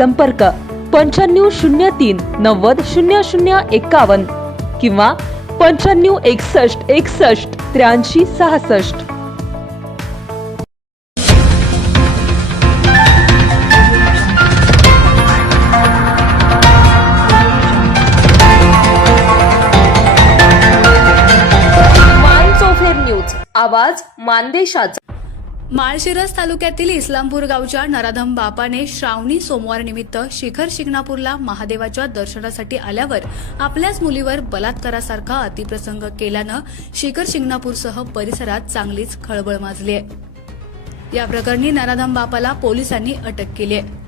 संपर्क पंच्याण्णव शून्य तीन नव्वद शून्य शून्य एक्कावन्न किंवा पंच्याण्णव एकसष्ट एकसष्ट त्र्याऐंशी सहासष्ट. न्यूज. आवाज मानदेशाचा. माळशिरस तालुक्यातील इस्लामपूर गावच्या नराधम बापाने श्रावणी सोमवार निमित्त शिखर शिंगणापूरला महादेवाच्या दर्शनासाठी आल्यावर आपल्याच मुलीवर बलात्कारासारखा अतिप्रसंग केल्यानं शिखर शिंगणापूरसह परिसरात चांगलीच खळबळ माजली आहे या प्रकरणी नराधम बापाला पोलिसांनी अटक केली आहे.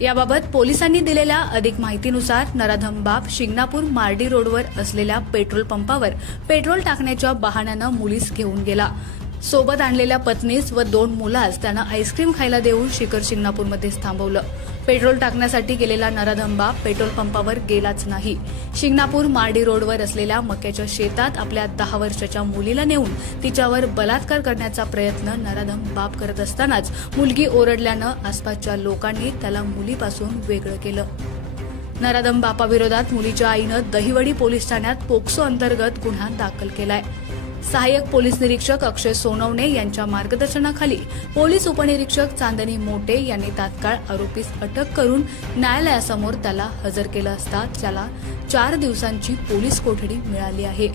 याबाबत पोलिसांनी दिलेल्या अधिक माहितीनुसार नराधम बाप शिंगणापूर मार्डी रोडवर असलेल्या पेट्रोल पंपावर पेट्रोल टाकण्याच्या बहाण्यानं मुलीस घेऊन गेला. सोबत आणलेल्या पत्नीस व दोन मुलास त्यानं आईस्क्रीम खायला देऊन शिखर शिंगणापूरमध्येच थांबवलं. पेट्रोल टाकण्यासाठी गेलेला नराधम बाप पेट्रोल पंपावर गेलाच नाही. शिंगणापूर मार्डी रोडवर असलेल्या मक्याच्या शेतात आपल्या दहा वर्षाच्या मुलीला नेऊन तिच्यावर बलात्कार करण्याचा प्रयत्न नराधम बाप करत असतानाच मुलगी ओरडल्यानं आसपासच्या लोकांनी त्याला मुलीपासून वेगळं केलं. नराधम बापाविरोधात मुलीच्या आईनं दहिवडी पोलीस ठाण्यात पोक्सो अंतर्गत गुन्हा दाखल केलाय. सहाय्यक पोलीस निरीक्षक अक्षय सोनवणे यांच्या मार्गदर्शनाखाली पोलीस उपनिरीक्षक चांदनी मोटे यांनी तात्काळ आरोपीस अटक करून न्यायालयासमोर त्याला हजर केलं असता त्याला चार दिवसांची पोलीस कोठडी मिळाली आहे.